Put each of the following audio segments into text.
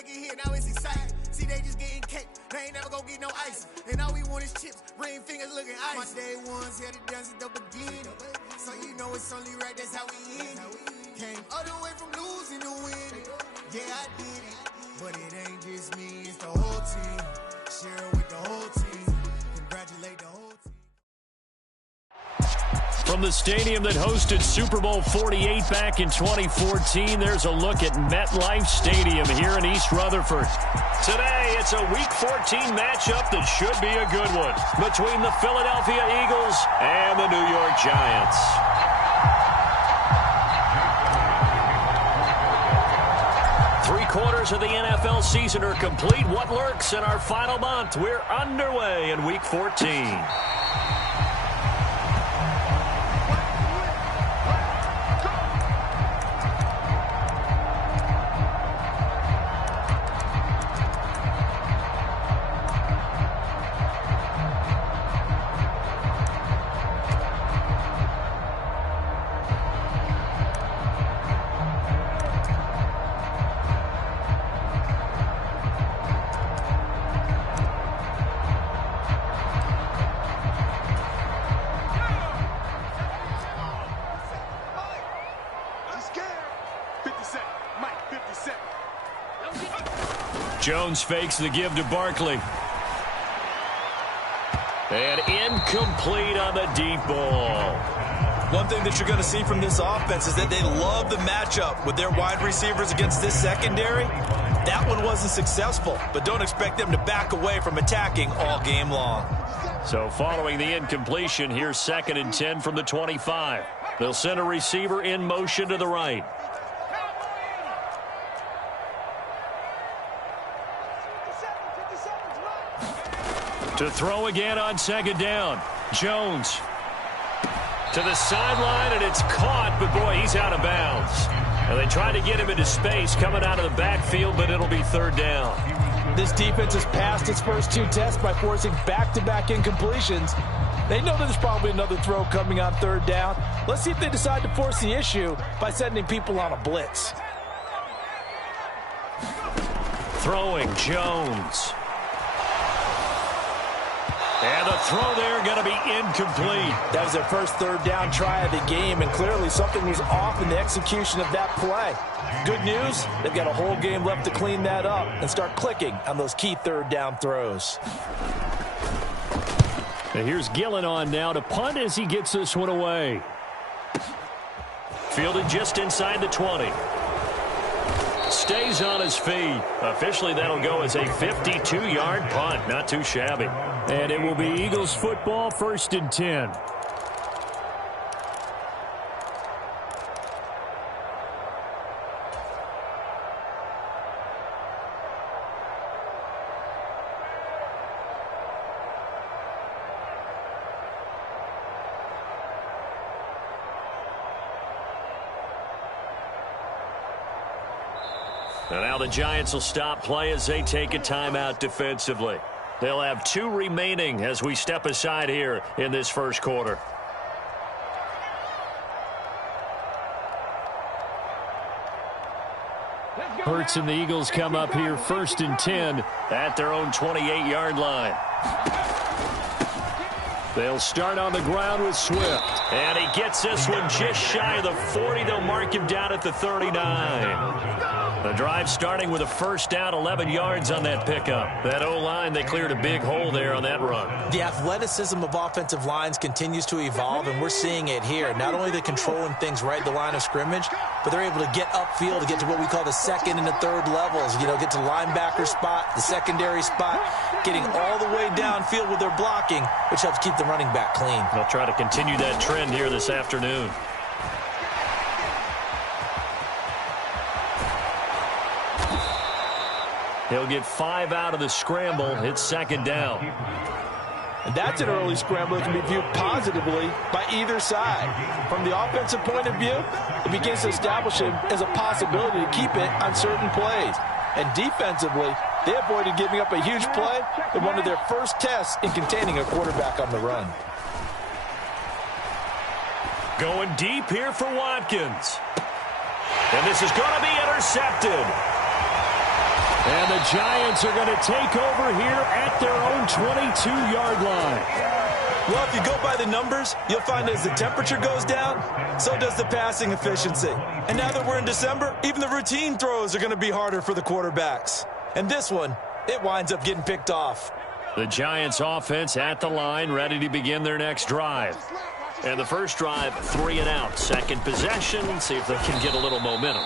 they get hit, now it's exciting. See, they just getting cake, they ain't never gonna get no ice. And all we want is chips, ring fingers looking ice. My day ones had to dance at the beginning, so you know it's only right, that's how we end it. Came all the way from losing to winning. Yeah, I did it, but it ain't just me, it's the whole team. Share it with the whole team. Congratulate the whole team. From the stadium that hosted Super Bowl 48 back in 2014, there's a look at MetLife Stadium here in East Rutherford. Today, it's a Week 14 matchup that should be a good one between the Philadelphia Eagles and the New York Giants. Three-quarters of the NFL season are complete. What lurks in our final month? We're underway in Week 14. Jones fakes the give to Barkley. And incomplete on the deep ball. One thing that you're going to see from this offense is that they love the matchup with their wide receivers against this secondary. That one wasn't successful, but don't expect them to back away from attacking all game long. So following the incompletion, here's 2nd and 10 from the 25. They'll send a receiver in motion to the right. To throw again on 2nd down. Jones to the sideline, and it's caught, but boy, he's out of bounds. And they tried to get him into space coming out of the backfield, but it'll be 3rd down. This defense has passed its first 2 tests by forcing back-to-back incompletions. They know that there's probably another throw coming on 3rd down. Let's see if they decide to force the issue by sending people on a blitz. Throwing Jones. And the throw there going to be incomplete. That was their first 3rd down try of the game, and clearly something was off in the execution of that play. Good news, they've got a whole game left to clean that up and start clicking on those key 3rd down throws. And here's Gillen on now to punt as he gets this one away. Fielded just inside the 20. Stays on his feet. Officially, that'll go as a 52-yard punt. Not too shabby. And it will be Eagles football, 1st and 10. And now the Giants will stop play as they take a timeout defensively. They'll have 2 remaining as we step aside here in this first quarter. Hurts and the Eagles come up here 1st and 10 at their own 28-yard line. They'll start on the ground with Swift. And he gets this one just shy of the 40. They'll mark him down at the 39. The drive starting with a 1st down, 11 yards on that pickup. That O-line, they cleared a big hole there on that run. The athleticism of offensive lines continues to evolve, and we're seeing it here. Not only are they controlling things right at the line of scrimmage, but they're able to get upfield to get to what we call the 2nd and the 3rd levels. You know, get to linebacker spot, the secondary spot, getting all the way downfield with their blocking, which helps keep the running back clean. They'll try to continue that trend here this afternoon. He'll get 5 out of the scramble. It's 2nd down. And that's an early scramble that can be viewed positively by either side. From the offensive point of view, it begins to establish him as a possibility to keep it on certain plays. And defensively, they avoided giving up a huge play in one of their first tests in containing a quarterback on the run. Going deep here for Watkins. And this is going to be intercepted. And the Giants are going to take over here at their own 22-yard line. Well, if you go by the numbers, you'll find as the temperature goes down, so does the passing efficiency. And now that we're in December, even the routine throws are going to be harder for the quarterbacks. And this one, it winds up getting picked off. The Giants offense at the line, ready to begin their next drive. And the first drive, 3 and out. Second possession, see if they can get a little momentum.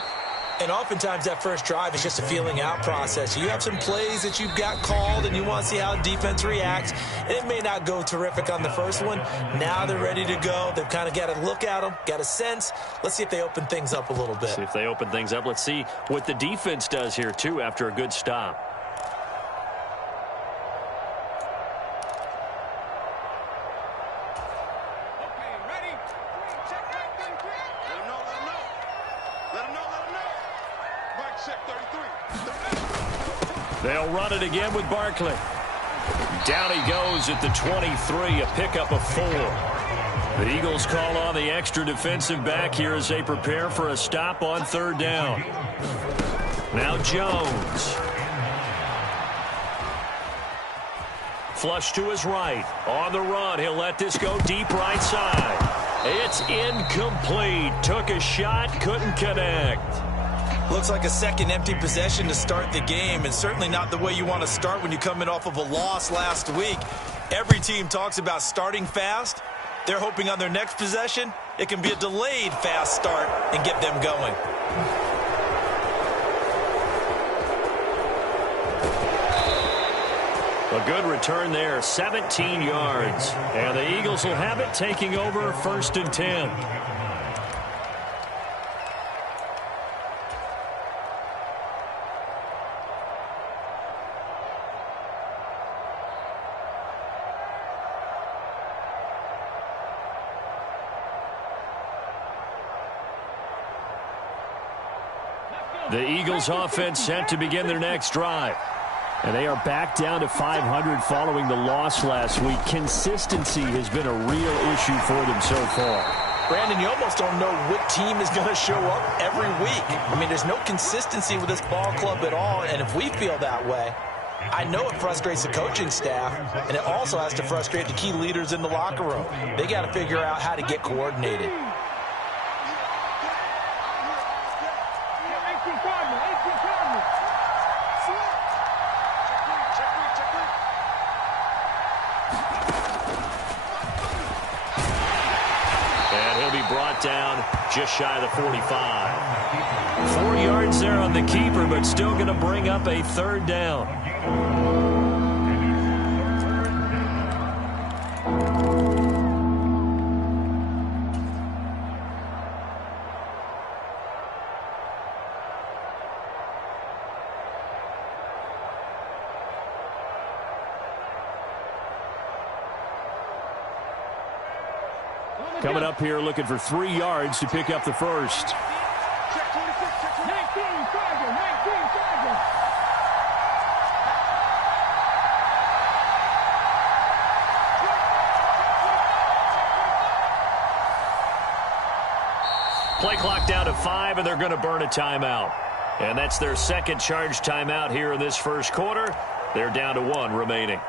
And oftentimes that first drive is just a feeling out process. You have some plays that you've got called and you want to see how the defense reacts. And it may not go terrific on the first one. Now they're ready to go. They've kind of got to look at them, got a sense. Let's see if they open things up a little bit. See if they open things up. Let's see what the defense does here, too, after a good stop. They'll run it again with Barkley. Down he goes at the 23, a pickup of 4. The Eagles call on the extra defensive back here as they prepare for a stop on 3rd down. Now Jones. Flush to his right. On the run, he'll let this go deep right side. It's incomplete. Took a shot, couldn't connect. Looks like a second empty possession to start the game, and certainly not the way you want to start when you're coming off of a loss last week. Every team talks about starting fast. They're hoping on their next possession, it can be a delayed fast start and get them going. A good return there, 17 yards. And the Eagles will have it, taking over 1st and 10. The Eagles offense set to begin their next drive. And they are back down to 500 following the loss last week. Consistency has been a real issue for them so far. Brandon, you almost don't know what team is going to show up every week. I mean, there's no consistency with this ball club at all, and if we feel that way, I know it frustrates the coaching staff, and it also has to frustrate the key leaders in the locker room. They got to figure out how to get coordinated. Brought down just shy of the 45. 4 yards there on the keeper, but still going to bring up a 3rd down. Coming up here looking for 3 yards to pick up the first. Play clock down to 5, and they're going to burn a timeout. And that's their second charge timeout here in this first quarter. They're down to 1 remaining.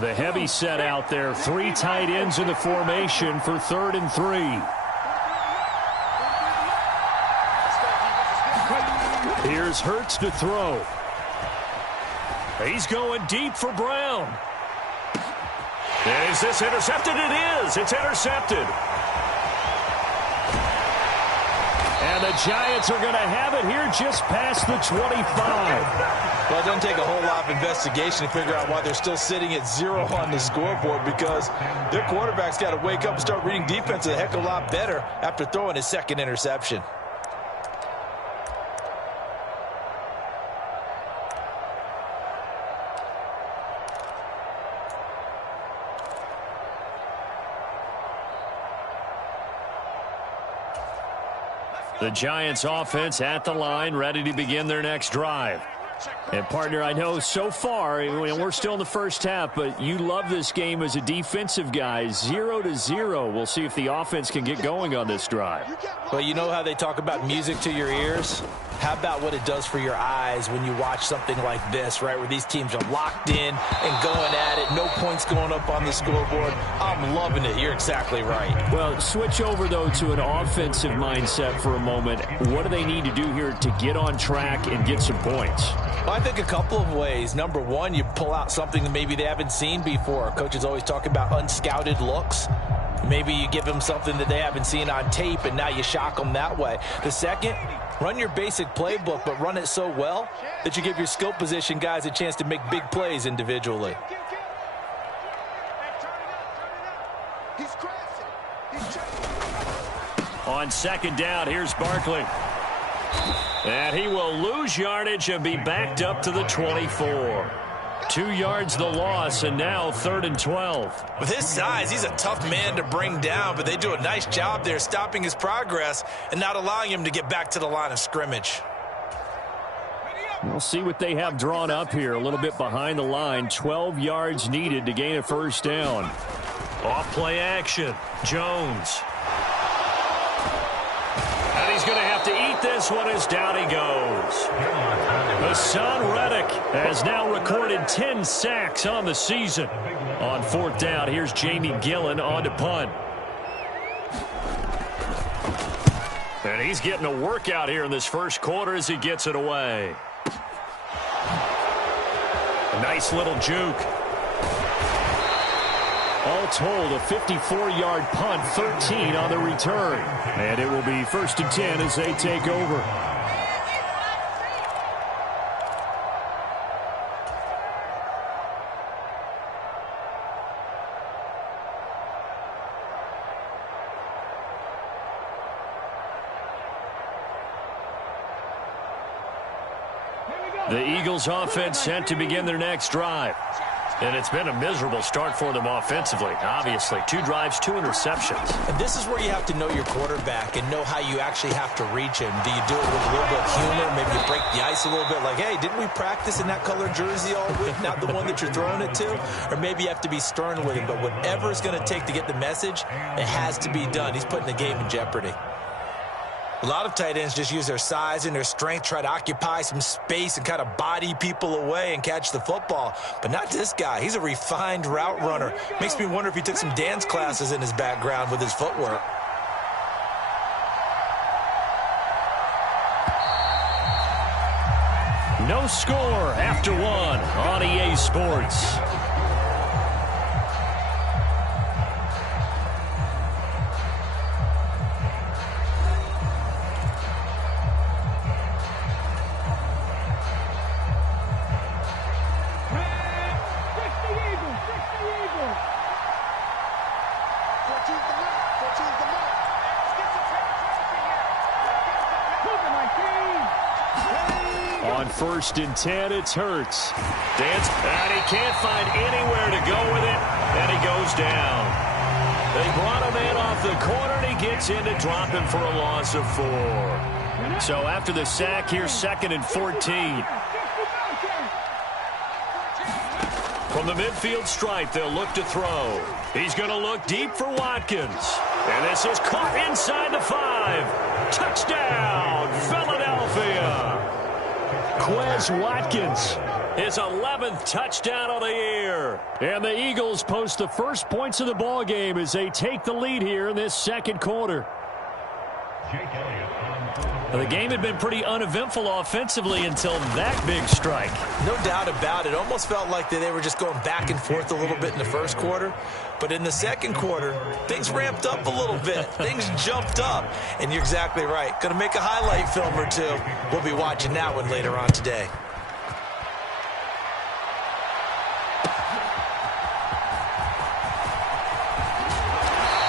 The heavy set out there. 3 tight ends in the formation for 3rd and 3. Here's Hurts to throw. He's going deep for Brown. And is this intercepted? It is. It's intercepted. And the Giants are going to have it here just past the 25. Well, it doesn't take a whole lot of investigation to figure out why they're still sitting at 0 on the scoreboard, because their quarterback's got to wake up and start reading defense a heck of a lot better after throwing his second interception. The Giants offense at the line, ready to begin their next drive. And, partner, I know so far, we're still in the first half, but you love this game as a defensive guy. 0-0. We'll see if the offense can get going on this drive. Well, you know how they talk about music to your ears? How about what it does for your eyes when you watch something like this, right, where these teams are locked in and going at it, no points going up on the scoreboard? I'm loving it. You're exactly right. Well, switch over, though, to an offensive mindset for a moment. What do they need to do here to get on track and get some points? Well, I think a couple of ways. Number one, you pull out something that maybe they haven't seen before. Coaches always talk about unscouted looks. Maybe you give them something that they haven't seen on tape, and now you shock them that way. The second, run your basic playbook, but run it so well that you give your skill position guys a chance to make big plays individually. On second down, here's Barkley. And he will lose yardage and be backed up to the 24. 2 yards the loss, and now 3rd and 12. With his size, he's a tough man to bring down, but they do a nice job there stopping his progress and not allowing him to get back to the line of scrimmage. We'll see what they have drawn up here. A little bit behind the line. 12 yards needed to gain a first down. Off play action. Jones. And he's going to have to eat this one as down he goes. Hassan Reddick has now recorded 10 sacks on the season. On 4th down, here's Jamie Gillen on to punt. And he's getting a workout here in this first quarter as he gets it away. A nice little juke. All told, a 54-yard punt, 13 on the return. And it will be 1st and 10 as they take over. The Eagles offense set to begin their next drive. And it's been a miserable start for them offensively, obviously. 2 drives, 2 interceptions. And this is where you have to know your quarterback and know how you actually have to reach him. Do you do it with a little bit of humor? Maybe you break the ice a little bit, like, hey, didn't we practice in that color jersey all week, not the one that you're throwing it to? Or maybe you have to be stern with him. But whatever it's going to take to get the message, it has to be done. He's putting the game in jeopardy. A lot of tight ends just use their size and their strength, try to occupy some space and kind of body people away and catch the football. But not this guy. He's a refined route runner. Makes me wonder if he took some dance classes in his background with his footwork. No score after 1 on EA Sports. On 1st and 10, it's Hurts. Dance, and he can't find anywhere to go with it, and he goes down. They brought him in off the corner, and he gets in to drop him for a loss of 4. So after the sack, here's 2nd and 14. From the midfield stripe, they'll look to throw. He's going to look deep for Watkins. And this is caught inside the 5. Touchdown, Philadelphia. Quez Watkins, his 11th touchdown of the year. And the Eagles post the first points of the ball game as they take the lead here in this second quarter. The game had been pretty uneventful offensively until that big strike. No doubt about it. Almost felt like they were just going back and forth a little bit in the first quarter. But in the second quarter, things ramped up a little bit. Things jumped up. And you're exactly right. Going to make a highlight film or two. We'll be watching that one later on today.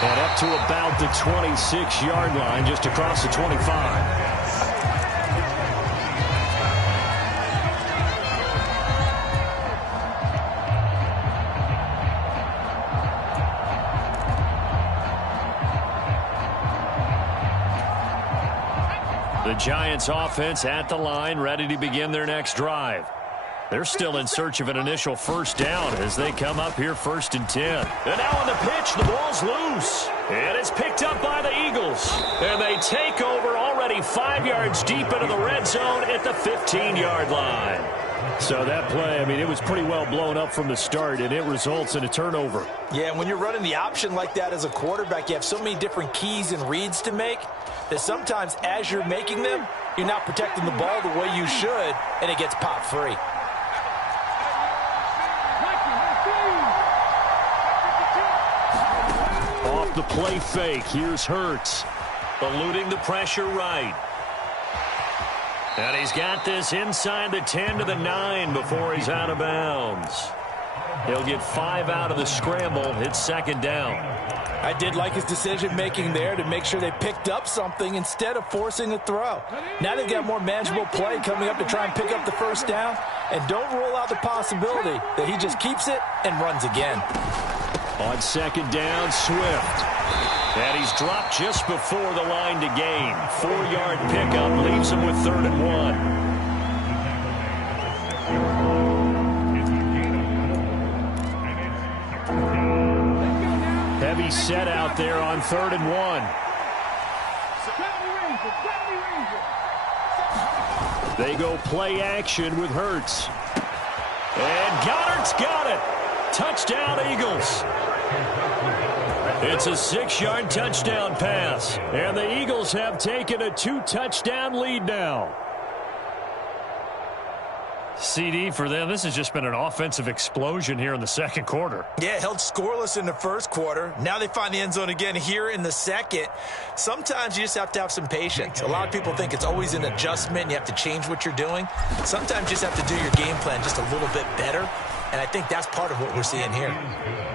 And up to about the 26-yard line, just across the 25. The Giants offense at the line, ready to begin their next drive. They're still in search of an initial first down as they come up here 1st and 10. And now on the pitch, the ball's loose. And it's picked up by the Eagles. And they take over already 5 yards deep into the red zone at the 15-yard line. So that play, I mean, it was pretty well blown up from the start, and it results in a turnover. Yeah, and when you're running the option like that as a quarterback, you have so many different keys and reads to make that sometimes as you're making them, you're not protecting the ball the way you should, and it gets popped free. Off the play fake, here's Hurts. Eluding the pressure right. And he's got this inside the 10 to the 9 before he's out of bounds. He'll get 5 out of the scramble. It's 2nd down. I did like his decision-making there to make sure they picked up something instead of forcing a throw. Now they've got more manageable play coming up to try and pick up the first down. And don't rule out the possibility that he just keeps it and runs again. On 2nd down, Swift. And he's dropped just before the line to gain. 4-yard pickup leaves him with 3rd and 1. Heavy set out there on 3rd and 1. They go play action with Hurts. And Goddard's got it. Touchdown, Eagles. It's a 6-yard touchdown pass. And the Eagles have taken a 2-touchdown lead now. CD for them, this has just been an offensive explosion here in the 2nd quarter. Yeah, held scoreless in the 1st quarter. Now they find the end zone again here in the 2nd. Sometimes you just have to have some patience. A lot of people think it's always an adjustment. You have to change what you're doing. Sometimes you just have to do your game plan just a little bit better. And I think that's part of what we're seeing here.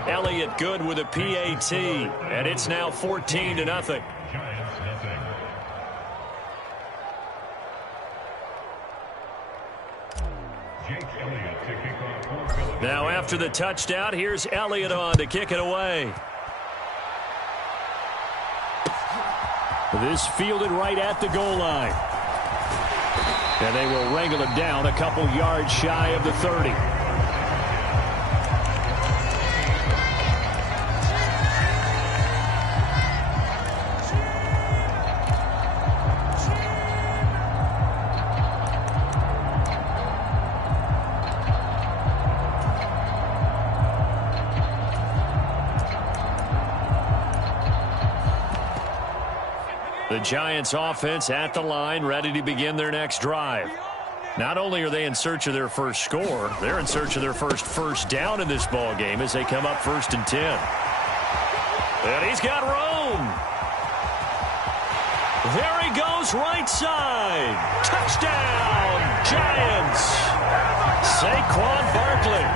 Elliott good with a PAT. And it's now 14-0. Now after the touchdown, here's Elliott on to kick it away. This fielded right at the goal line. And they will wrangle him down a couple yards shy of the 30. The Giants offense at the line, ready to begin their next drive. Not only are they in search of their first score, they're in search of their first down in this ball game as they come up 1st and 10. And he's got room. There he goes, right side. Touchdown, Giants. Saquon Barkley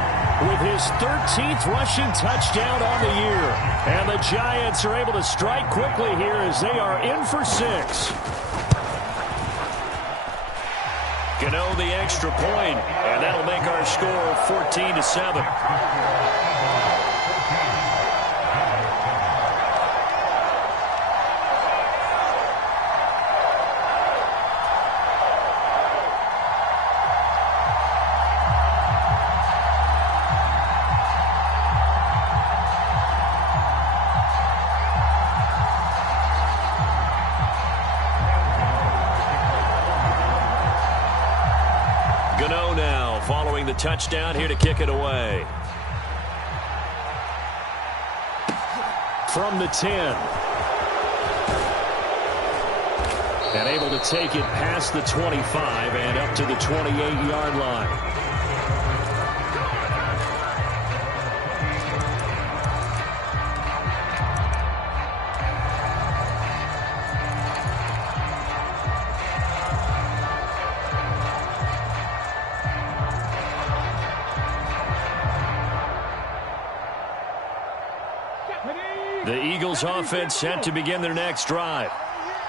with his 13th rushing touchdown on the year. And the Giants are able to strike quickly here as they are in for 6. Gano the extra point, and that'll make our score 14-7. Gano now following the touchdown here to kick it away. From the 10. And able to take it past the 25 and up to the 28-yard line. The Eagles offense set to begin their next drive.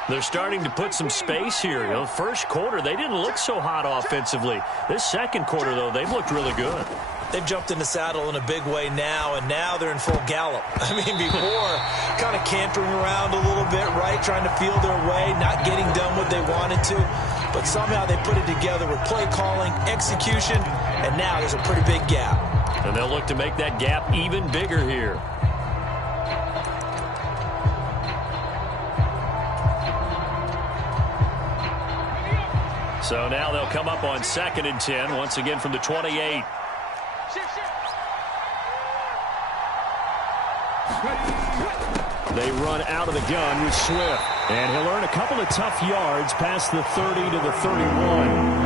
They're starting to put some space here. You know, first quarter, they didn't look so hot offensively. This second quarter, though, they've looked really good. They've jumped in the saddle in a big way now, and now they're in full gallop. I mean, before, kind of cantering around a little bit, right, trying to feel their way, not getting done what they wanted to. But somehow they put it together with play calling, execution, and now there's a pretty big gap. And they'll look to make that gap even bigger here. So now they'll come up on 2nd and 10, once again from the 28. They run out of the gun with Swift. And he'll earn a couple of tough yards past the 30 to the 31.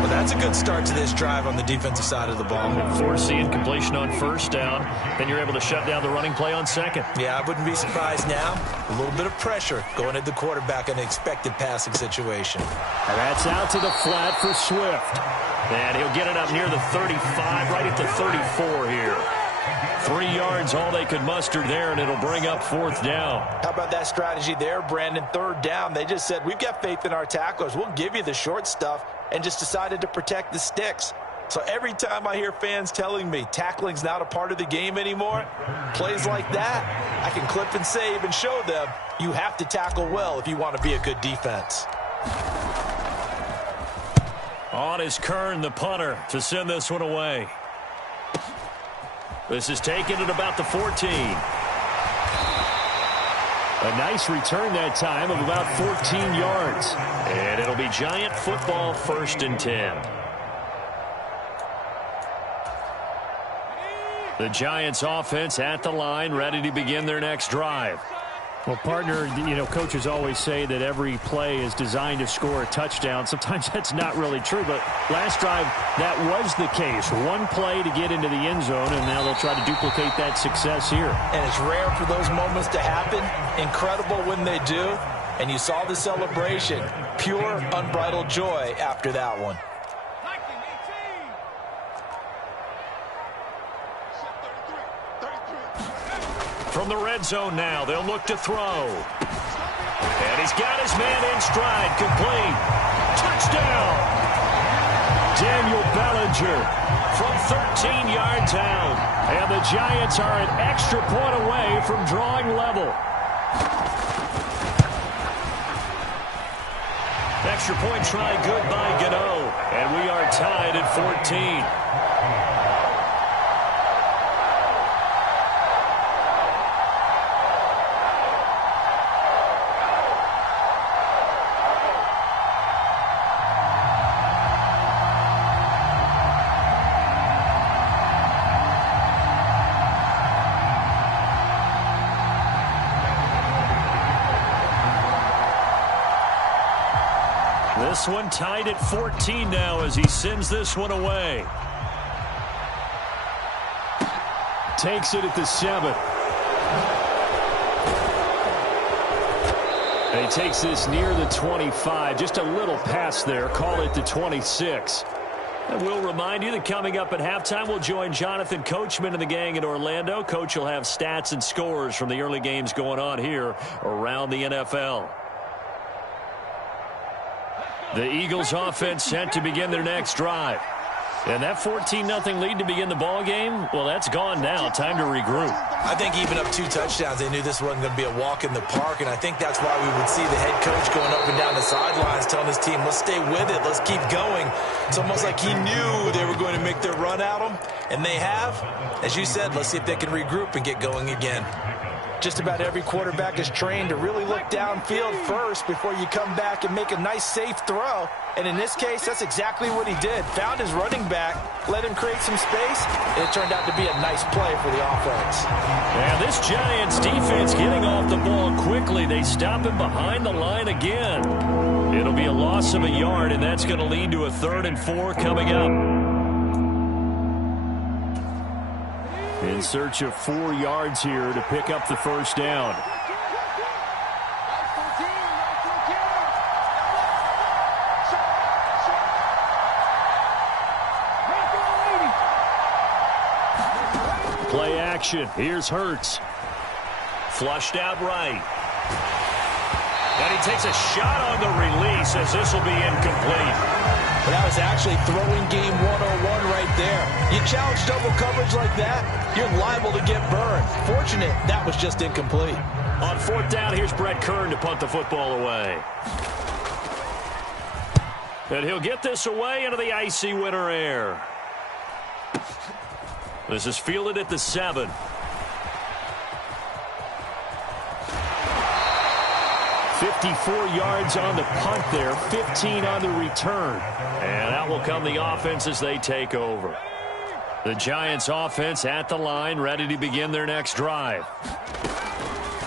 Well, that's a good start to this drive on the defensive side of the ball. Force the incompletion on 1st down. Then you're able to shut down the running play on 2nd. Yeah, I wouldn't be surprised now. A little bit of pressure going at the quarterback in an expected passing situation. And that's out to the flat for Swift. And he'll get it up near the 35, right at the 34 here. 3 yards, all they could muster there, and it'll bring up 4th down. How about that strategy there, Brandon? 3rd down, they just said, we've got faith in our tacklers. We'll give you the short stuff, and just decided to protect the sticks. So every time I hear fans telling me tackling's not a part of the game anymore, plays like that, I can clip and save and show them you have to tackle well if you want to be a good defense. On is Kern, the punter, to send this one away. This is taken at about the 14. A nice return that time of about 14 yards. And it'll be Giant football, 1st and 10. The Giants offense at the line, ready to begin their next drive. Well, partner, coaches always say that every play is designed to score a touchdown. Sometimes that's not really true, but last drive, that was the case. One play to get into the end zone, and now they'll try to duplicate that success here. And it's rare for those moments to happen. Incredible when they do. And you saw the celebration. Pure, unbridled joy after that one. From the red zone now, they'll look to throw. And he's got his man in stride, complete. Touchdown! Daniel Bellinger from 13 yards out. And the Giants are an extra point away from drawing level. Extra point try good by Gano. And we are tied at 14. This one tied at 14 now as he sends this one away. Takes it at the 7. And he takes this near the 25. Just a little pass there. Call it the 26. And we'll remind you that coming up at halftime, we'll join Jonathan Coachman and the gang in Orlando. Coach will have stats and scores from the early games going on here around the NFL. The Eagles offense set to begin their next drive. And that 14-0 lead to begin the ball game, well, that's gone now. Time to regroup. I think even up 2 touchdowns, they knew this wasn't going to be a walk in the park, and I think that's why we would see the head coach going up and down the sidelines telling his team, let's stay with it, let's keep going. It's almost like he knew they were going to make their run at him, and they have. As you said, let's see if they can regroup and get going again. Just about every quarterback is trained to really look downfield first before you come back and make a nice, safe throw. And in this case, that's exactly what he did. Found his running back, let him create some space, and it turned out to be a nice play for the offense. And this Giants defense getting off the ball quickly. They stop him behind the line again. It'll be a loss of a yard, and that's going to lead to a 3rd and 4 coming up. In search of 4 yards here to pick up the 1st down. Play action. Here's Hurts. Flushed out right. And he takes a shot on the release as this will be incomplete. But that was actually throwing game 101 right there. You challenge double coverage like that, you're liable to get burned. Fortunate that was just incomplete. On fourth down, here's Brett Kern to punt the football away. And he'll get this away into the icy winter air. This is fielded at the 7. "54 yards on the punt there, 15 on the return. And out will come the offense as they take over. The Giants offense at the line, ready to begin their next drive.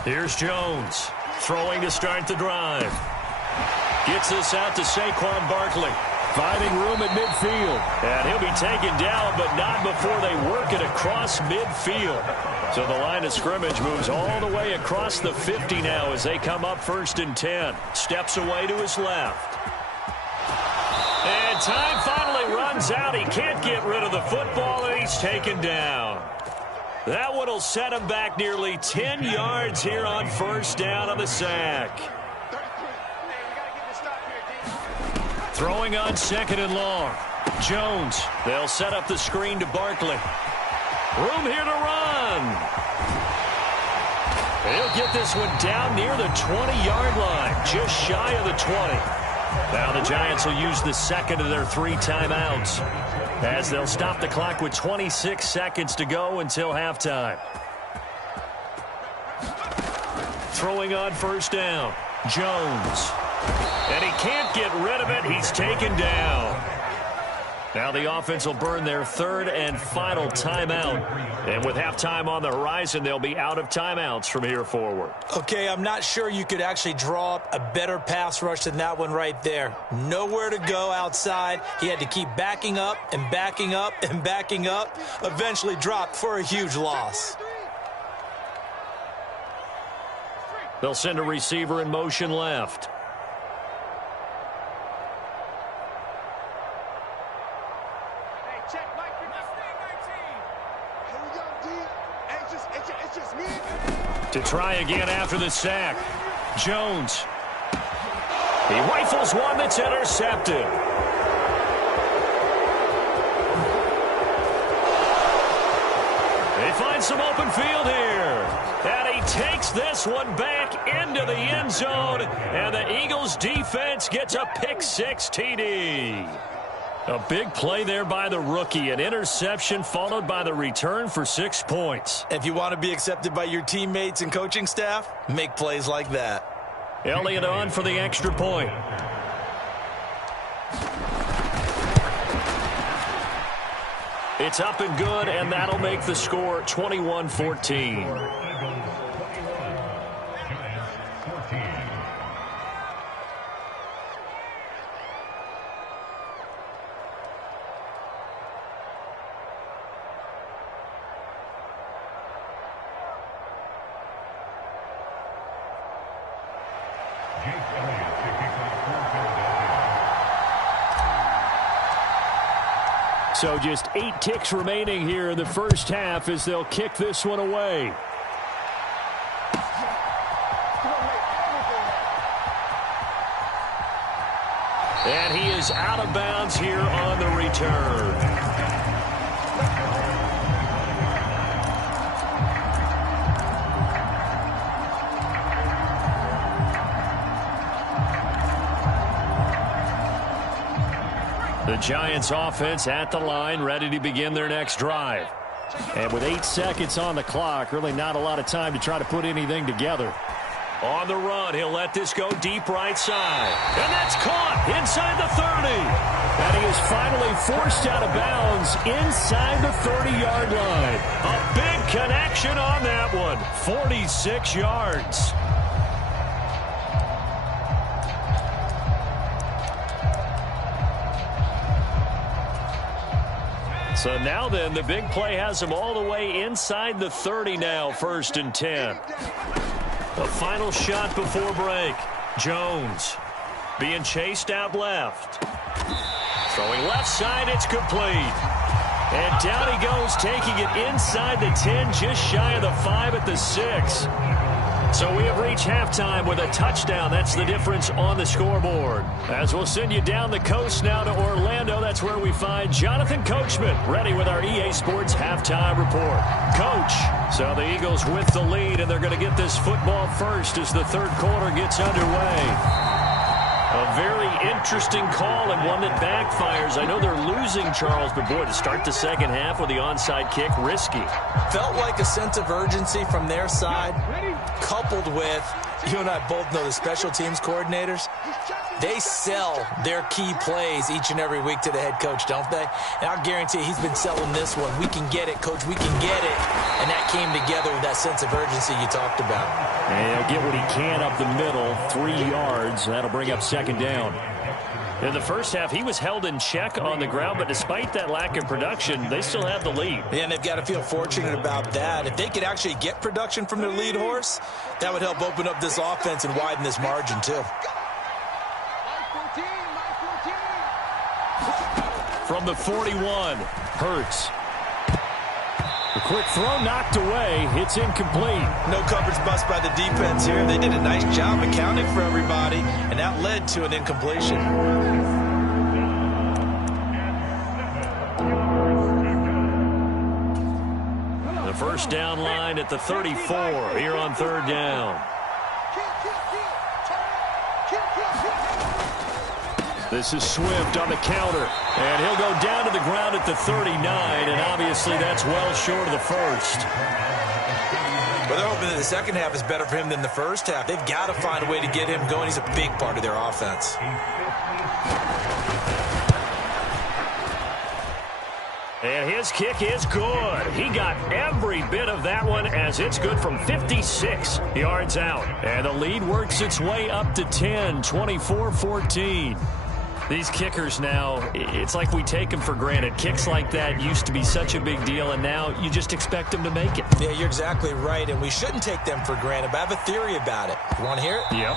Here's Jones, throwing to start the drive. Gets this out to Saquon Barkley, finding room at midfield. And he'll be taken down, but not before they work it across midfield. So the line of scrimmage moves all the way across the 50 now as they come up 1st and 10. Steps away to his left. And time finally runs out. He can't get rid of the football, and he's taken down. That one will set him back nearly 10 yards here on 1st down on the sack. Throwing on 2nd and long. Jones. They'll set up the screen to Barkley. Room here to run. He'll get this one down near the 20-yard line, just shy of the 20. Now the Giants will use the second of their 3 timeouts as they'll stop the clock with 26 seconds to go until halftime. Throwing on 1st down. Jones. And he can't get rid of it. He's taken down. Now the offense will burn their 3rd and final timeout. And with halftime on the horizon, they'll be out of timeouts from here forward. Okay, I'm not sure you could actually draw up a better pass rush than that one right there. Nowhere to go outside. He had to keep backing up and backing up and backing up. Eventually dropped for a huge loss. They'll send a receiver in motion left. To try again after the sack. Jones. He rifles one that's intercepted. They find some open field here. And he takes this one back into the end zone. And the Eagles defense gets a pick-6 TD. A big play there by the rookie. An interception followed by the return for 6 points. If you want to be accepted by your teammates and coaching staff, make plays like that. Elliott on for the extra point. It's up and good, and that'll make the score 21-14. So just 8 ticks remaining here in the first half as they'll kick this one away. And he is out of bounds here on the return. The Giants offense at the line, ready to begin their next drive. And with 8 seconds on the clock, really not a lot of time to try to put anything together. On the run, he'll let this go deep right side. And that's caught inside the 30. And he is finally forced out of bounds inside the 30-yard line. A big connection on that one. 46 yards. So now then, the big play has him all the way inside the 30 now, 1st and 10. The final shot before break. Jones being chased out left. Throwing left side, it's complete. And down he goes, taking it inside the 10, just shy of the 5 at the 6. So we have reached halftime with a touchdown. That's the difference on the scoreboard. As we'll send you down the coast now to Orlando, that's where we find Jonathan Coachman ready with our EA Sports halftime report. Coach, so the Eagles with the lead, and they're going to get this football first as the third quarter gets underway. A very interesting call and one that backfires. I know they're losing, Charles, but boy, to start the second half with the onside kick, risky. Felt like a sense of urgency from their side, coupled with, you and I both know the special teams coordinators, they sell their key plays each and every week to the head coach, don't they? And I'll guarantee he's been selling this one. We can get it, coach, we can get it. And that came together with that sense of urgency you talked about. And he'll get what he can up the middle, 3 yards. That'll bring up second down. In the first half, he was held in check on the ground, but despite that lack of production, they still have the lead. Yeah, and they've got to feel fortunate about that. If they could actually get production from their lead horse, that would help open up this offense and widen this margin, too. From the 41, Hurts. A quick throw knocked away. It's incomplete. No coverage bust by the defense here. They did a nice job accounting for everybody, and that led to an incompletion. The first down line at the 34 here on third down. This is Swift on the counter, and he'll go down to the ground at the 39, and obviously that's well short of the first. Well, they're hoping that the second half is better for him than the first half. They've got to find a way to get him going. He's a big part of their offense. And his kick is good. He got every bit of that one as it's good from 56 yards out. And the lead works its way up to 10, 24-14. These kickers now, it's like we take them for granted. Kicks like that used to be such a big deal, and now you just expect them to make it. Yeah, you're exactly right, and we shouldn't take them for granted, but I have a theory about it. You want to hear it? Yep.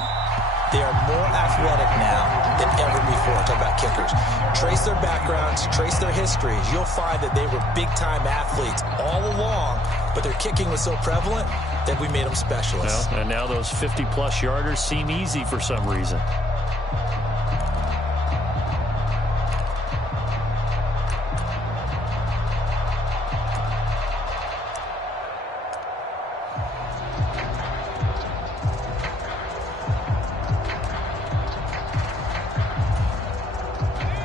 They are more athletic now than ever before. Talk about kickers. Trace their backgrounds, trace their histories. You'll find that they were big-time athletes all along, but their kicking was so prevalent that we made them specialists. Well, and now those 50-plus yarders seem easy for some reason.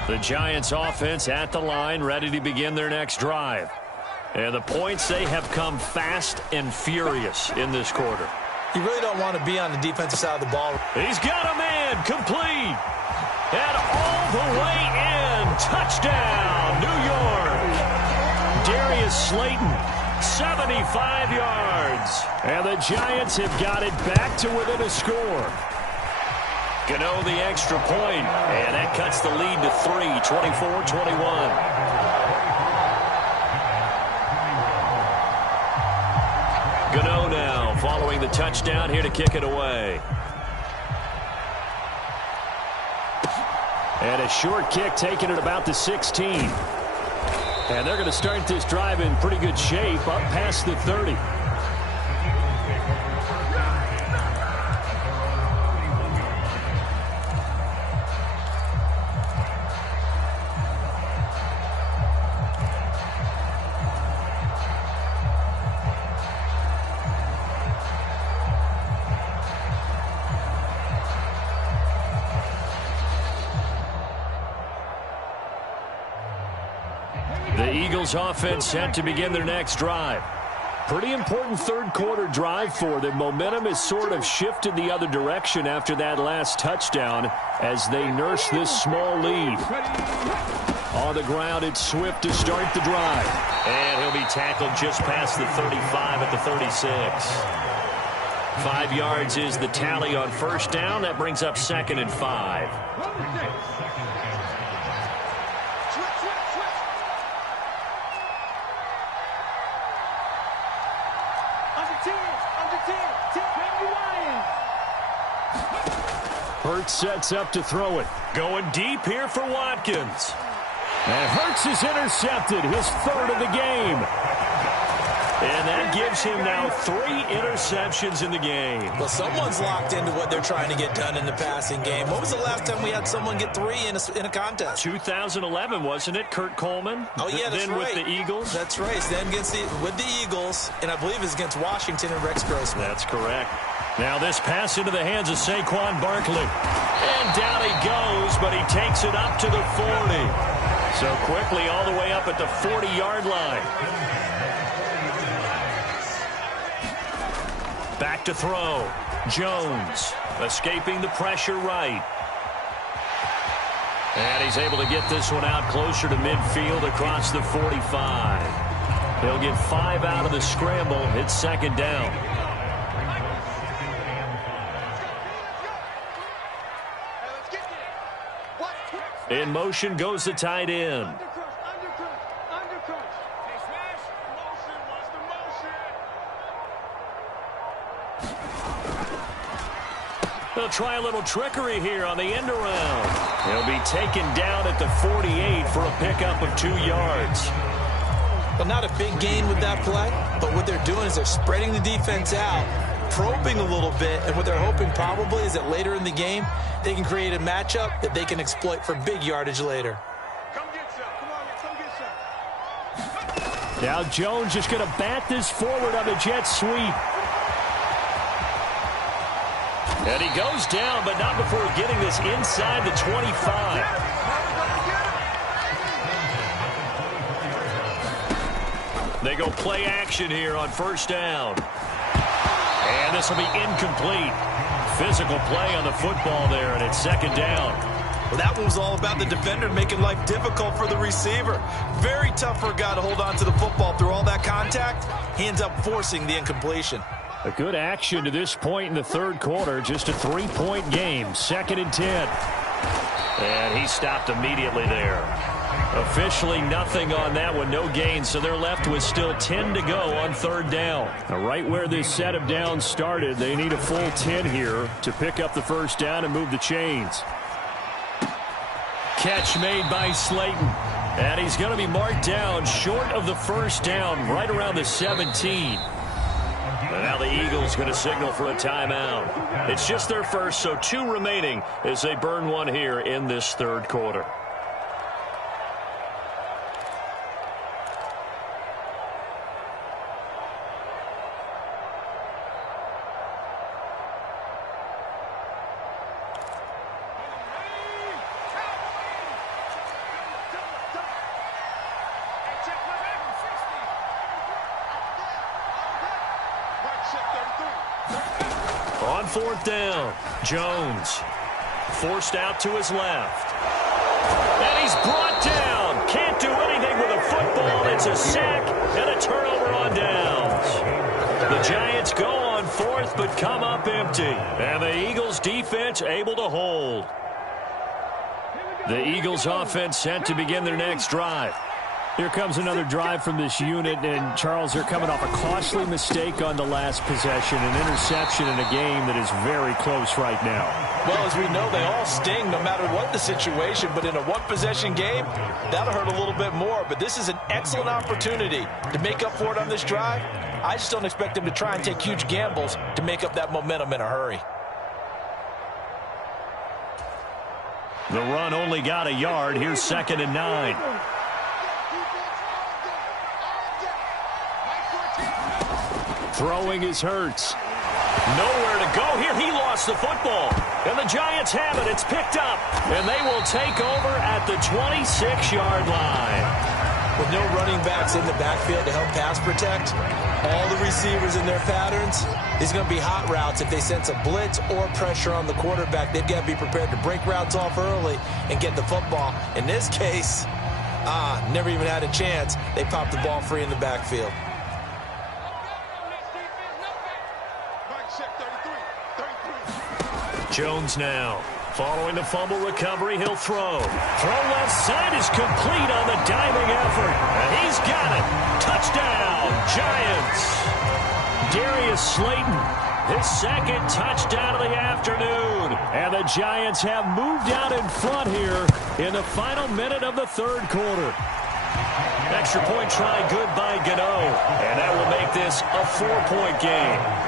The Giants offense at the line, ready to begin their next drive. And the points, they have come fast and furious in this quarter. You really don't want to be on the defensive side of the ball. He's got a man, complete. And all the way in. Touchdown, New York. Darius Slayton, 75 yards. And the Giants have got it back to within a score. Gano the extra point, and that cuts the lead to 3, 24-21. Gano now following the touchdown here to kick it away. And a short kick taken at about the 16. And they're going to start this drive in pretty good shape up past the 30. The Eagles offense set to begin their next drive. Pretty important third quarter drive for them. Momentum has sort of shifted the other direction after that last touchdown as they nurse this small lead. On the ground, it's Swift to start the drive. And he'll be tackled just past the 35 at the 36. 5 yards is the tally on first down. That brings up 2nd and 5. Hurts sets up to throw it. Going deep here for Watkins. And Hurts is intercepted, his 3rd of the game. And that gives him now 3 interceptions in the game. Well, someone's locked into what they're trying to get done in the passing game. When was the last time we had someone get 3 in a contest? 2011, wasn't it? Kurt Coleman? Oh, yeah, that's then right. with the Eagles? That's right. Then with the Eagles, and I believe it's against Washington and Rex Grossman. That's correct. Now this pass into the hands of Saquon Barkley. And down he goes, but he takes it up to the 40. So quickly all the way up at the 40-yard line. Back to throw. Jones escaping the pressure right. And he's able to get this one out closer to midfield across the 45. He'll get 5 out of the scramble. It's second down. In motion goes the tight end. They'll try a little trickery here on the end around. He'll be taken down at the 48 for a pickup of 2 yards. Well, not a big gain with that play, but what they're doing is they're spreading the defense out, probing a little bit, and what they're hoping probably is that later in the game, they can create a matchup that they can exploit for big yardage later. Come get some. Come on, come get some. Now Jones just going to bat this forward on the jet sweep. And he goes down, but not before getting this inside the 25. They go play action here on first down. And this will be incomplete. Physical play on the football there, and it's second down. Well, that one was all about the defender making life difficult for the receiver. Very tough for a guy to hold on to the football through all that contact. He ends up forcing the incompletion. A good action to this point in the third quarter. Just a 3-point game. 2nd and 10. And he stopped immediately there. Officially nothing on that one. No gain. So they're left with still 10 to go on third down. Now, right where this set of downs started, they need a full 10 here to pick up the first down and move the chains. Catch made by Slayton. And he's going to be marked down short of the first down, right around the 17. And now the Eagles going to signal for a timeout. It's just their first, so 2 remaining as they burn one here in this third quarter. On fourth down, Jones forced out to his left. And he's brought down. Can't do anything with a football. It's a sack and a turnover on downs. The Giants go on fourth but come up empty. And the Eagles defense able to hold. The Eagles offense set to begin their next drive. Here comes another drive from this unit, and Charles, they're coming off a costly mistake on the last possession, an interception in a game that is very close right now. Well, as we know, they all sting no matter what the situation, but in a one-possession game, that'll hurt a little bit more. But this is an excellent opportunity to make up for it on this drive. I just don't expect them to try and take huge gambles to make up that momentum in a hurry. The run only got a yard. Here's 2nd and 9. Throwing is Hurts. Nowhere to go here. He lost the football. And the Giants have it. It's picked up. And they will take over at the 26-yard line. With no running backs in the backfield to help pass protect, all the receivers in their patterns, these are going to be hot routes. If they sense a blitz or pressure on the quarterback, they've got to be prepared to break routes off early and get the football. In this case, never even had a chance. They popped the ball free in the backfield. Jones now. Following the fumble recovery, he'll throw. Throw left side is complete on the diving effort. And he's got it. Touchdown, Giants. Darius Slayton, his 2nd touchdown of the afternoon. And the Giants have moved out in front here in the final minute of the third quarter. Extra point try good by Gano. And that will make this a 4-point game.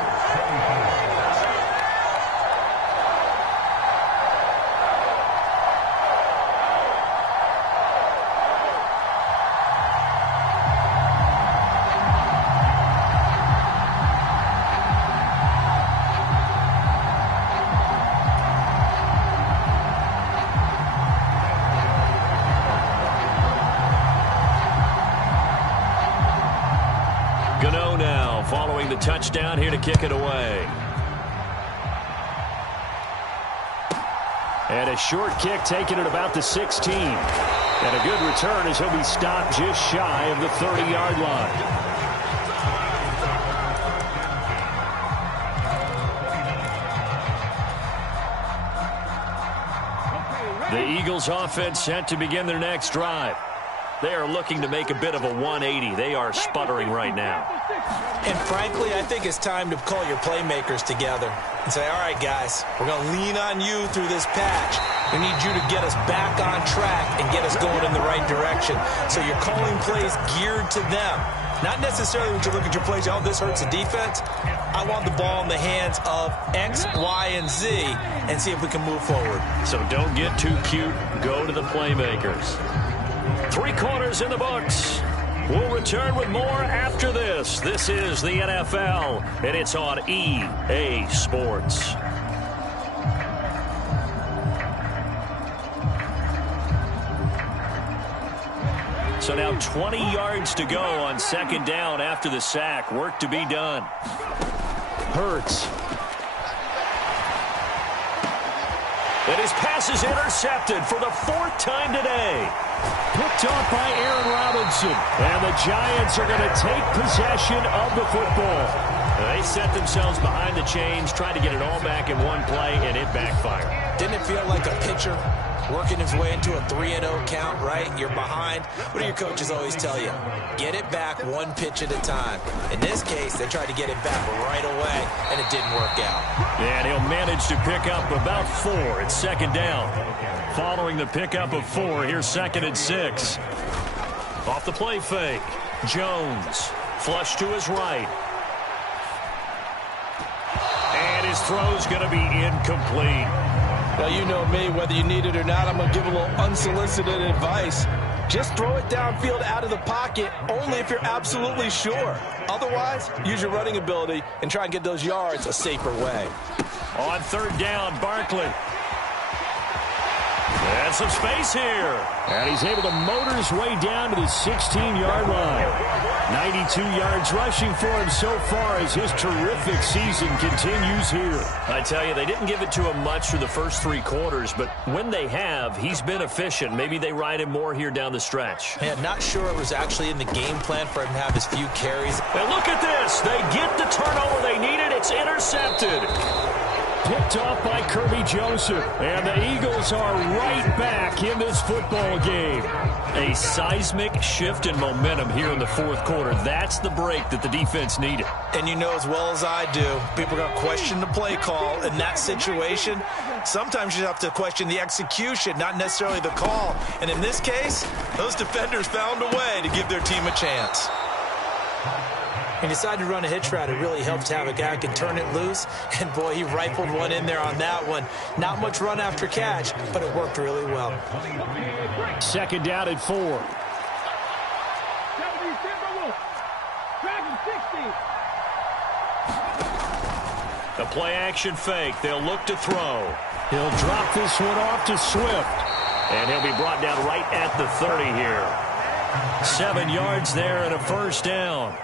Gano now following the touchdown here to kick it away. And a short kick taken at about the 16. And a good return as he'll be stopped just shy of the 30-yard line. The Eagles offense set to begin their next drive. They are looking to make a bit of a 180. They are sputtering right now. And frankly, I think it's time to call your playmakers together and say, all right, guys, we're going to lean on you through this patch. We need you to get us back on track and get us going in the right direction. So you're calling plays geared to them. Not necessarily when you look at your plays, oh, this hurts the defense. I want the ball in the hands of X, Y, and Z and see if we can move forward. So don't get too cute. Go to the playmakers. 3 quarters in the books. We'll return with more after this. This is the NFL, and it's on EA Sports. So now 20 yards to go on 2nd down after the sack. Work to be done. Hurts. And his pass is intercepted for the 4th time today. Picked off by Aaron Robinson. And the Giants are going to take possession of the football. They set themselves behind the chains, tried to get it all back in one play, and it backfired. Didn't it feel like a pitcher working his way into a 3-0 count, right? You're behind. What do your coaches always tell you? Get it back 1 pitch at a time. In this case, they tried to get it back right away, and it didn't work out. And he'll manage to pick up about 4 at 2nd down. Following the pickup of 4, here's 2nd and 6. Off the play fake. Jones. Flush to his right. And his throw's going to be incomplete. Well, you know me, whether you need it or not, I'm going to give a little unsolicited advice. Just throw it downfield out of the pocket, only if you're absolutely sure. Otherwise, use your running ability and try and get those yards a safer way. On 3rd down, Barkley. And some space here. And he's able to motor his way down to the 16-yard line. 92 yards rushing for him so far as his terrific season continues here. I tell you, they didn't give it to him much through the first 3 quarters, but when they have, he's been efficient. Maybe they ride him more here down the stretch. Man, not sure it was actually in the game plan for him to have his few carries. And look at this. They get the turnover they needed. It's intercepted. Picked off by Kirby Joseph. And the Eagles are right back in this football game. A seismic shift in momentum here in the 4th quarter. That's the break that the defense needed. And you know as well as I do, people are going to question the play call in that situation. Sometimes you have to question the execution, not necessarily the call. And in this case, those defenders found a way to give their team a chance. He decided to run a hitch route. It really helps to have a guy who can turn it loose. And, boy, he rifled one in there on that one. Not much run after catch, but it worked really well. 2nd down and 4. The play-action fake. They'll look to throw. He'll drop this one off to Swift. And he'll be brought down right at the 30 here. 7 yards there and a 1st down.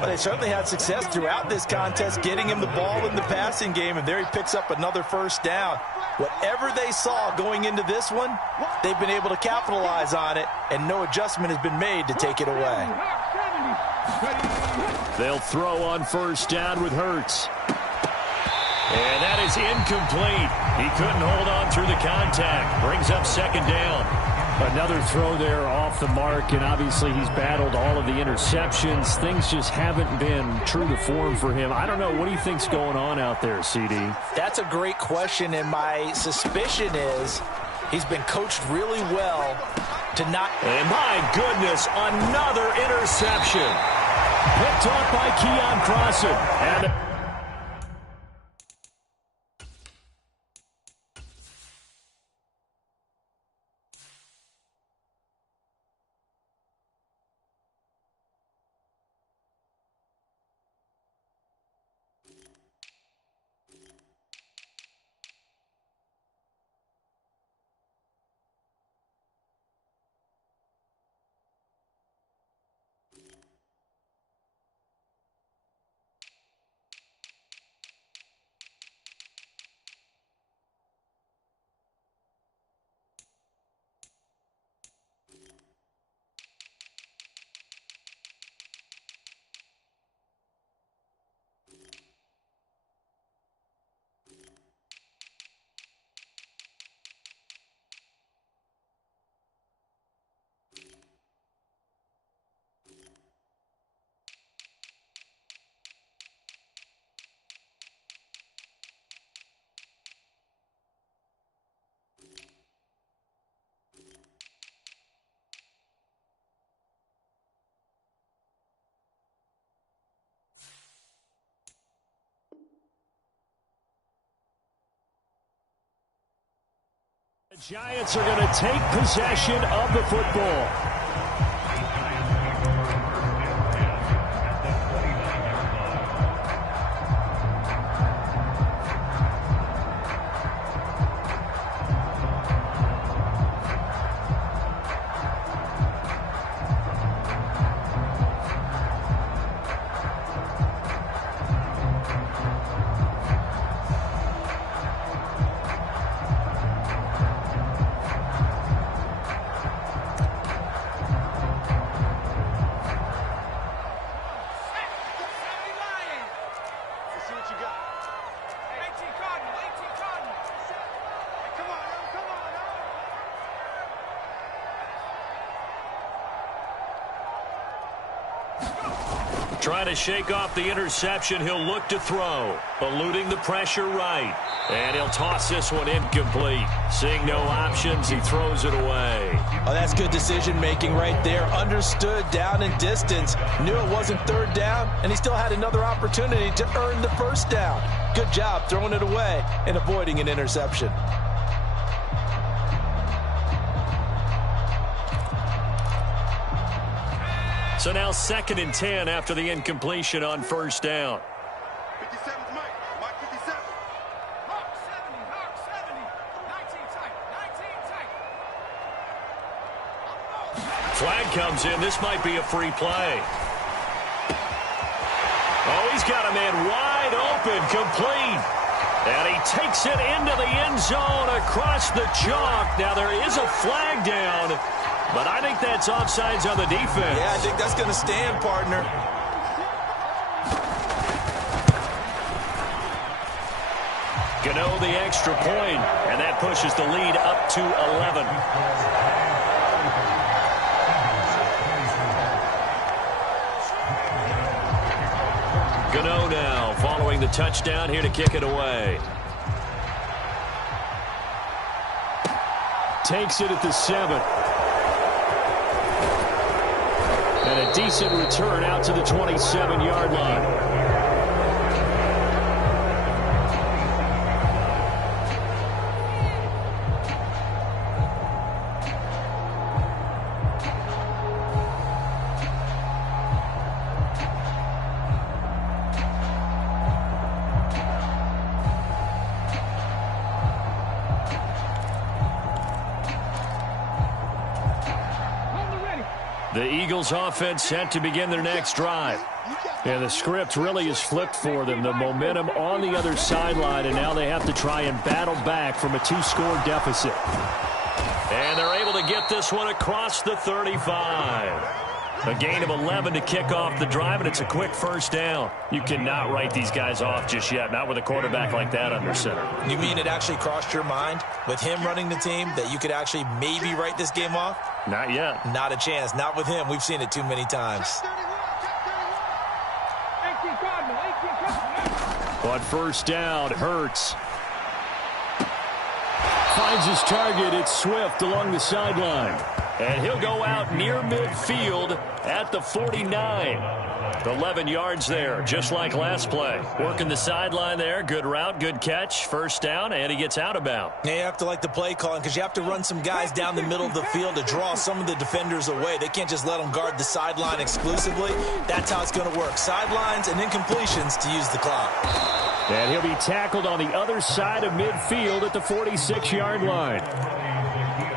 But they certainly had success throughout this contest, getting him the ball in the passing game, and there he picks up another 1st down. Whatever they saw going into this one, they've been able to capitalize on it, and no adjustment has been made to take it away. They'll throw on 1st down with Hurts. And that is incomplete. He couldn't hold on through the contact. Brings up 2nd down. Another throw there off the mark, and obviously he's battled all of the interceptions. Things just haven't been true to form for him. I don't know. What do you think's going on out there, CD? That's a great question, and my suspicion is He's been coached really well to not... And my goodness, another interception. Picked off by Keon Crossan. And the Giants are going to take possession of the football. Trying to shake off the interception. He'll look to throw. Eluding the pressure right. And he'll toss this one incomplete. Seeing no options, he throws it away. Oh, that's good decision-making right there. Understood down and distance. Knew it wasn't third down, and he still had another opportunity to earn the first down. Good job throwing it away and avoiding an interception. So now 2nd and 10 after the incompletion on first down. 57's Mike. Mike 57. Hawk 70, Hawk 70. 19 tight, 19 tight. Flag comes in. This might be a free play. Oh, he's got a man wide open, complete. And he takes it into the end zone across the chalk. Now there is a flag down, but I think that's offsides on the defense. Yeah, I think that's going to stand, partner. Gano the extra point, and that pushes the lead up to 11. Gano now following the touchdown here to kick it away. Takes it at the 7. And a decent return out to the 27-yard line. The Eagles offense set to begin their next drive. And the script really is flipped for them. The momentum on the other sideline, and now they have to try and battle back from a 2-score deficit. And they're able to get this one across the 35. A gain of 11 to kick off the drive, and it's a quick first down. You cannot write these guys off just yet, not with a quarterback like that under center. You mean it actually crossed your mind with him running the team that you could actually maybe write this game off? Not yet. Not a chance. Not with him. We've seen it too many times. But first down, Hurts. Finds his target. It's Swift along the sideline. And he'll go out near midfield at the 49. 11 yards there, just like last play. Working the sideline there. Good route, good catch. First down, and he gets out of bounds. Yeah, you have to like the play calling because you have to run some guys down the middle of the field to draw some of the defenders away. They can't just let them guard the sideline exclusively. That's how it's going to work. Sidelines and incompletions to use the clock. And he'll be tackled on the other side of midfield at the 46-yard line.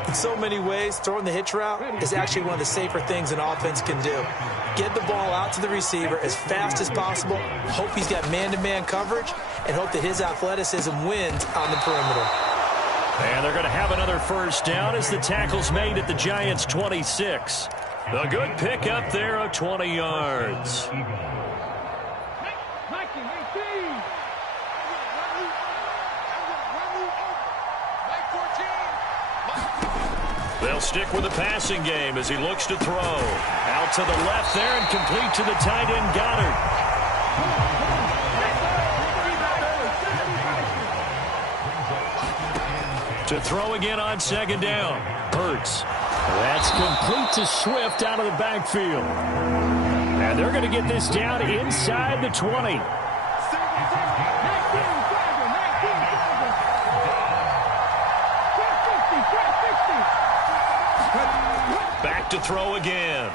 In so many ways, throwing the hitch route is actually one of the safer things an offense can do. Get the ball out to the receiver as fast as possible, hope he's got man-to-man coverage, and hope that his athleticism wins on the perimeter. And they're going to have another first down as the tackle's made at the Giants' 26. A good pickup there of 20 yards. They'll stick with the passing game as he looks to throw. Out to the left there and complete to the tight end, Goddard. To throw again on second down. Hurts. That's complete to Swift out of the backfield. And they're going to get this down inside the 20. Back to throw again.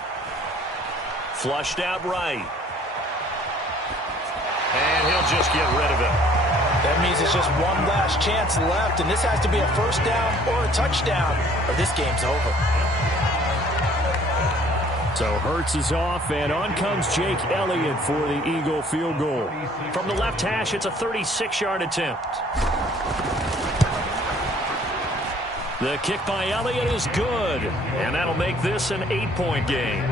Flushed out right. And he'll just get rid of it. That means it's just one last chance left, and this has to be a first down or a touchdown, or this game's over. So Hurts is off, and on comes Jake Elliott for the Eagle field goal. From the left hash, it's a 36-yard attempt. The kick by Elliott is good, and that'll make this an 8-point game.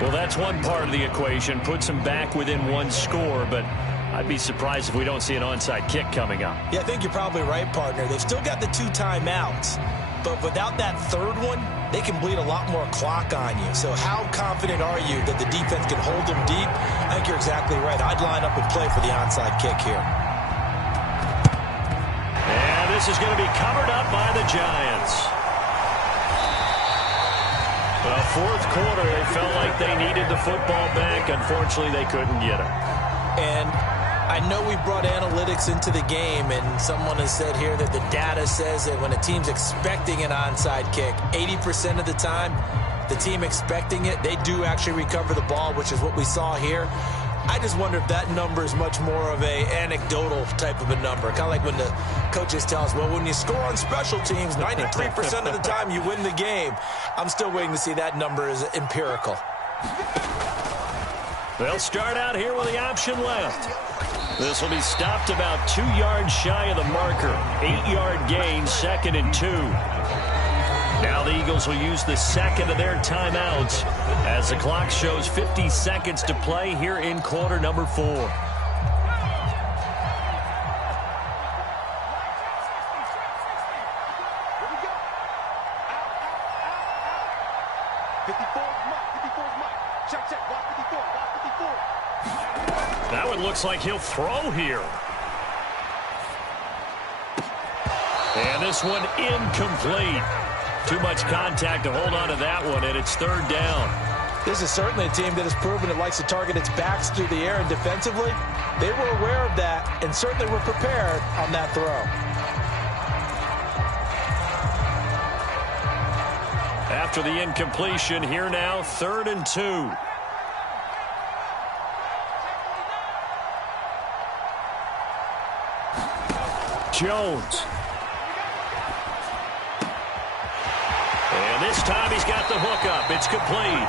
Well, that's one part of the equation, puts them back within one score, but I'd be surprised if we don't see an onside kick coming up. Yeah, I think you're probably right, partner. They've still got the 2 timeouts, but without that third one, they can bleed a lot more clock on you. So how confident are you that the defense can hold them deep? I think you're exactly right. I'd line up and play for the onside kick here. And this is going to be covered up by the Giants. The fourth quarter, they felt like they needed the football back. Unfortunately, they couldn't get it. And I know we brought analytics into the game, and someone has said here that the data says that when a team's expecting an onside kick, 80% of the time, the team expecting it, they do actually recover the ball, which is what we saw here. I just wonder if that number is much more of a anecdotal type of a number. Kind of like when the coaches tell us, well, when you score on special teams, 93% of the time you win the game. I'm still waiting to see that number is empirical. They'll start out here with the option left. This will be stopped about 2 yards shy of the marker. 8-yard gain, 2nd and 2. Now the Eagles will use the second of their timeouts as the clock shows 50 seconds to play here in quarter number 4. That one looks like he'll throw here. And this one incomplete. Too much contact to hold on to that one, and it's 3rd down. This is certainly a team that has proven it likes to target its backs through the air, and defensively, they were aware of that and certainly were prepared on that throw. After the incompletion, here now, 3rd and 2. Jones. And this time he's got the hook up. It's complete.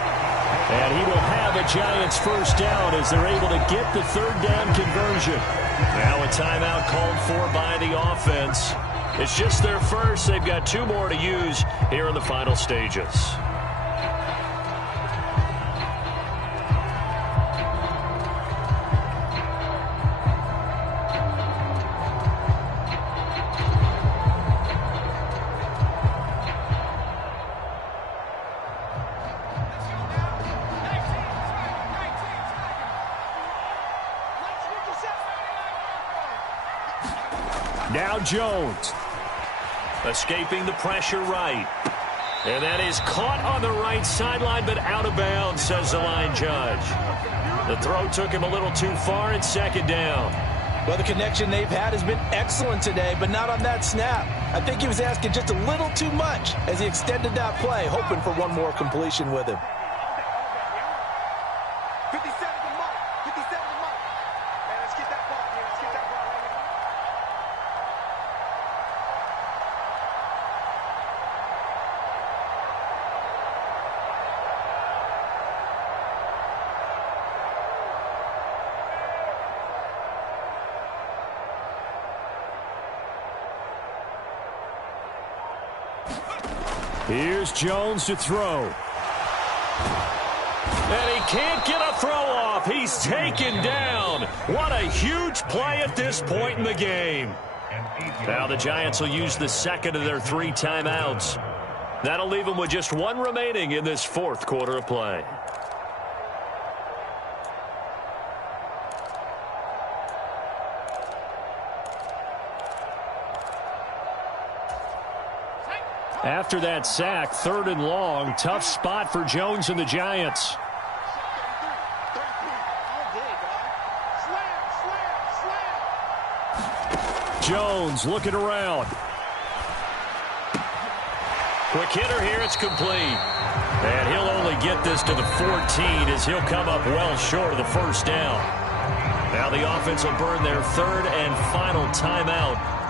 And he will have a Giants first down as they're able to get the 3rd down conversion. Now a timeout called for by the offense. It's just their first. They've got 2 more to use here in the final stages. Now Jones. Escaping the pressure right. And that is caught on the right sideline, but out of bounds, says the line judge. The throw took him a little too far, and second down. Well, the connection they've had has been excellent today, but not on that snap. I think he was asking just a little too much as he extended that play, hoping for one more completion with him. 57 the mark. 57 the mark. Hey, let's get that ball here. Let's get that ball right here. Here's Jones to throw. And he can't get a throw off. He's taken down. What a huge play at this point in the game. Now the Giants will use the second of their 3 timeouts. That'll leave them with just 1 remaining in this 4th quarter of play. After that sack, 3rd and long, tough spot for Jones and the Giants. Jones looking around. Quick hitter here, it's complete. And he'll only get this to the 14 as he'll come up well short of the first down. Now the offense will burn their 3rd and final timeout